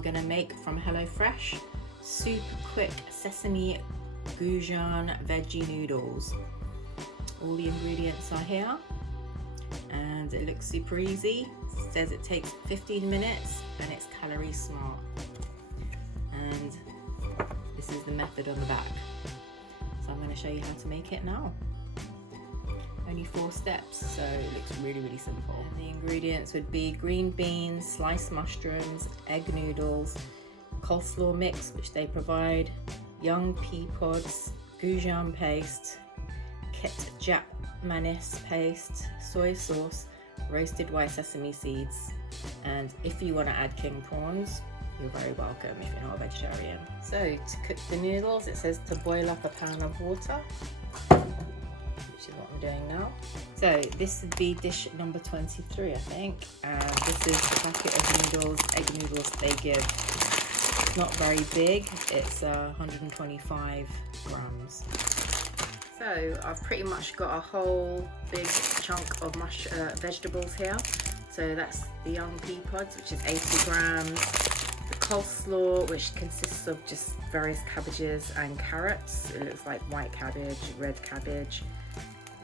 I'm going to make from HelloFresh super quick sesame gochujang veggie noodles. All the ingredients are here and it looks super easy. It says it takes 15 minutes and it's calorie smart. And this is the method on the back. So I'm going to show you how to make it now. Only 4 steps, so it looks really, really simple. And the ingredients would be green beans, sliced mushrooms, egg noodles, coleslaw mix, which they provide, young pea pods, gochujang paste, ketchup manis paste, soy sauce, roasted white sesame seeds, and if you want to add king prawns, you're very welcome if you're not a vegetarian. So to cook the noodles, it says to boil up a pan of water, which is what I'm doing now. So this would be dish number 23, I think, and this is the packet of noodles, egg noodles they give. It's not very big, it's 125 grams. So I've pretty much got a whole big chunk of vegetables here. So that's the young pea pods, which is 80 grams. The coleslaw, which consists of just various cabbages and carrots. It looks like white cabbage, red cabbage,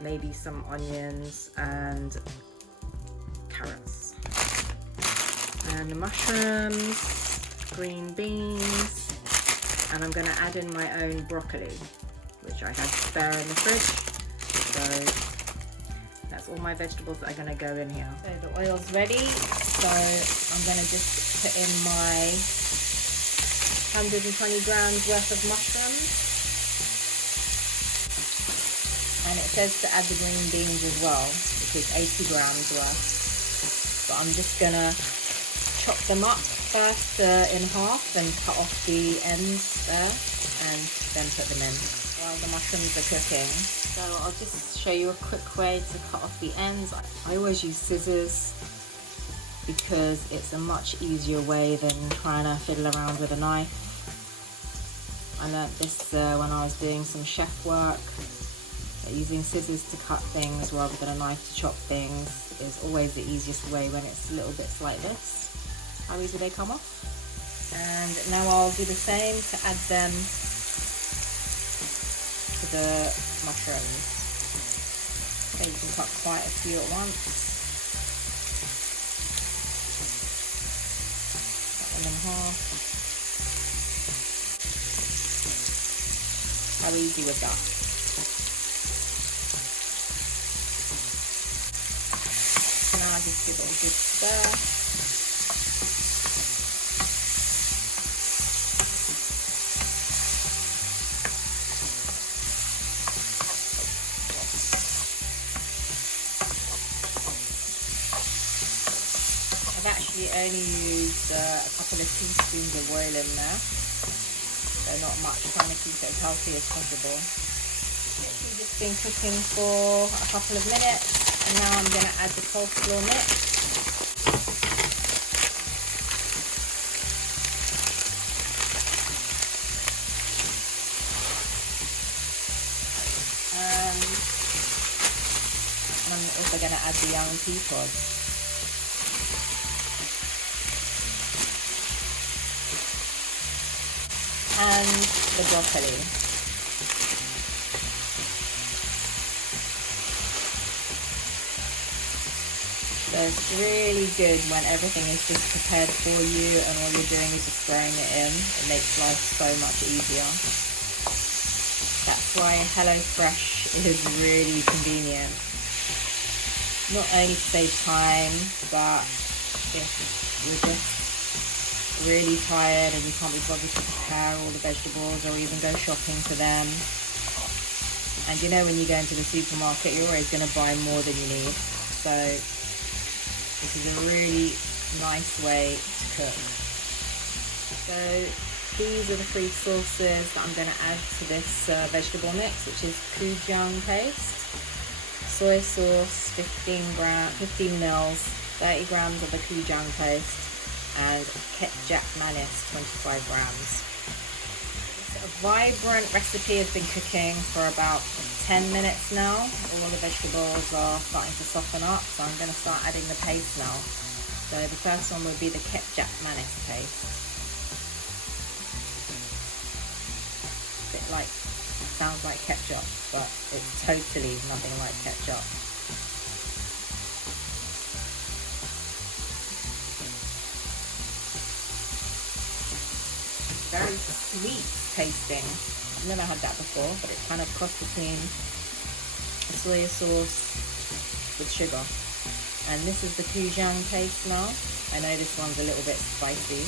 maybe some onions and carrots. And the mushrooms, green beans, and I'm going to add in my own broccoli, which I had spare in the fridge. So that's all my vegetables that are going to go in here. So the oil's ready, so I'm going to just put in my 120 grams worth of mushrooms. And it says to add the green beans as well, which is 80 grams worth. But I'm just going to chop them up first in half and cut off the ends there and then put them in while the mushrooms are cooking. So I'll just show you a quick way to cut off the ends. I always use scissors because it's a much easier way than trying to fiddle around with a knife. I learnt this when I was doing some chef work. Using scissors to cut things rather than a knife to chop things is always the easiest way when it's little bits like this. How easy they come off. And now I'll do the same to add them to the mushrooms. Okay, you can cut quite a few at once. Cut them in half. How easy was that? Now just give it a good stir. I've actually only used a couple of teaspoons of oil in there, so not much, trying to keep it as healthy as possible. It's just been cooking for a couple of minutes, and now I'm going to add the coleslaw mix. And I'm also going to add the young pea pods. And the broccoli. So it's really good when everything is just prepared for you and all you're doing is just throwing it in. It makes life so much easier. That's why HelloFresh is really convenient. Not only to save time, but if you're just really tired and you can't be bothered to prepare all the vegetables or even go shopping for them. And you know, when you go into the supermarket, you're always going to buy more than you need. So this is a really nice way to cook. So these are the 3 sauces that I'm going to add to this vegetable mix, which is gochujang paste, soy sauce 15 mils, 30 grams of the gochujang paste, and ketchup manis 25 grams. A vibrant recipe has been cooking for about 10 minutes now. All the vegetables are starting to soften up, so I'm going to start adding the paste now. So the first one would be the ketchup manis paste. like, sounds like ketchup, but it's totally nothing like ketchup. Very sweet tasting. I've never had that before, but it's kind of crossed between soy sauce with sugar. And this is the gochujang paste now. I know this one's a little bit spicy.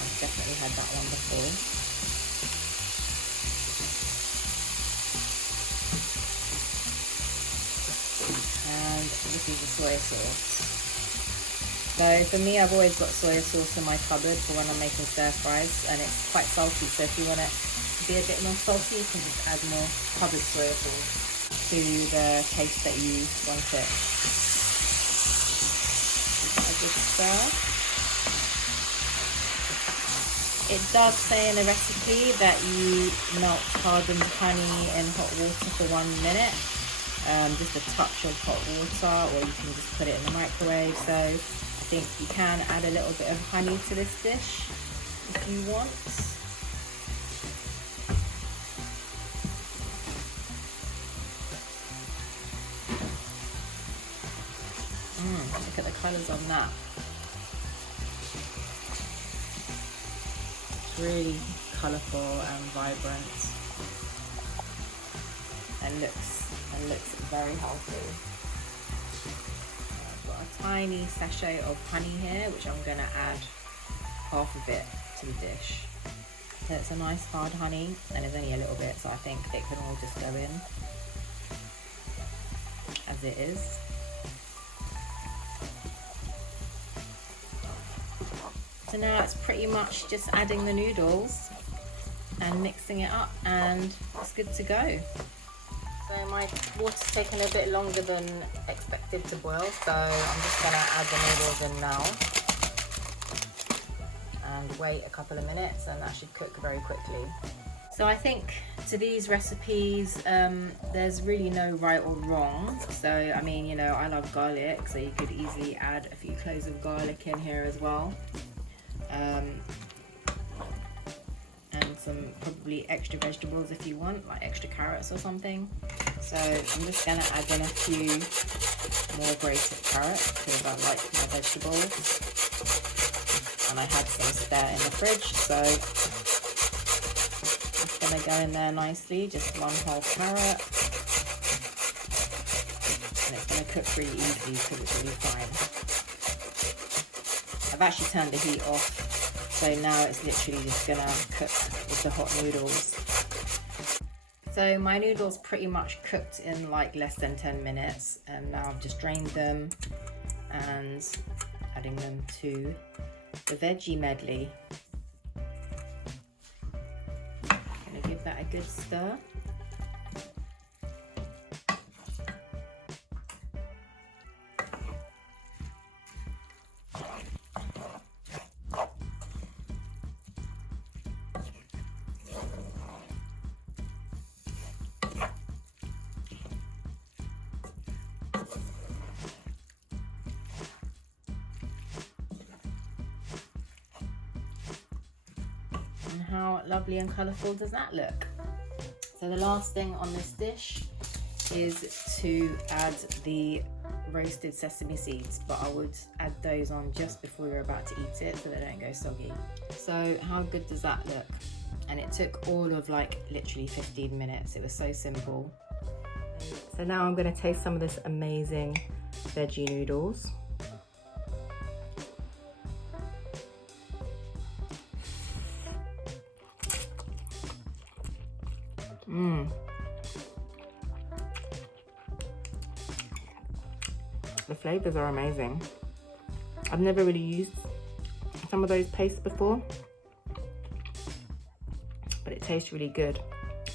I've definitely had that one before. And this is the soy sauce. So for me, I've always got soy sauce in my cupboard for when I'm making stir fries, and it's quite salty. So if you want it to be a bit more salty, you can just add more cupboard soy sauce to the taste that you want it. A good stir. It does say in the recipe that you melt hardened honey in hot water for 1 minute. Just a touch of hot water, or you can just put it in the microwave. So I think you can add a little bit of honey to this dish if you want. Look at the colours on that. It's really colourful and vibrant, and looks very healthy. I've got a tiny sachet of honey here, which I'm going to add half of it to the dish. So it's a nice hard honey, and there's only a little bit, so I think it can all just go in as it is. So now it's pretty much just adding the noodles and mixing it up, and it's good to go. So my water's taken a bit longer than expected to boil, so I'm just going to add the noodles in now and wait a couple of minutes, and that should cook very quickly. So I think to these recipes, there's really no right or wrong. So I mean, you know, I love garlic, so you could easily add a few cloves of garlic in here as well. And some probably extra vegetables if you want, like extra carrots or something. So I'm just going to add in a few more grated carrots because I like my vegetables, and I had some spare in the fridge, so it's going to go in there nicely. Just 1 whole carrot, and it's going to cook really easy because it's really fine. I've actually turned the heat off, so now it's literally just gonna cook with the hot noodles. So my noodles pretty much cooked in like less than 10 minutes, and now I've just drained them and adding them to the veggie medley. Gonna give that a good stir. And how lovely and colourful does that look? So the last thing on this dish is to add the roasted sesame seeds, but I would add those on just before you're about to eat it so they don't go soggy. So how good does that look? And it took all of like literally 15 minutes. It was so simple. So now I'm going to taste some of this amazing veggie noodles. The flavors are amazing. I've never really used some of those pastes before, but it tastes really good.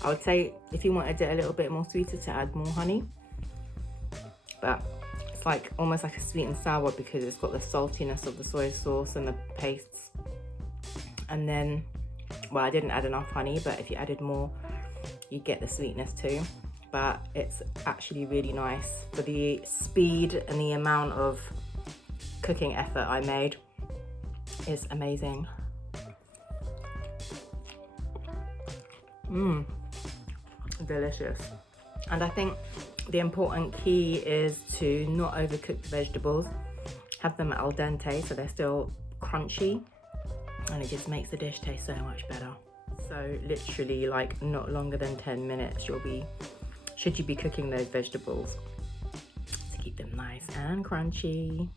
I would say if you wanted it a little bit more sweeter, to add more honey, but it's like almost like a sweet and sour because it's got the saltiness of the soy sauce and the pastes. And then, well, I didn't add enough honey, but if you added more, you get the sweetness too. But it's actually really nice for the speed and the amount of cooking effort I made. Is amazing. Delicious. And I think the important key is to not overcook the vegetables. Have them al dente so they're still crunchy, and it just makes the dish taste so much better. So literally like not longer than 10 minutes should you be cooking those vegetables to keep them nice and crunchy.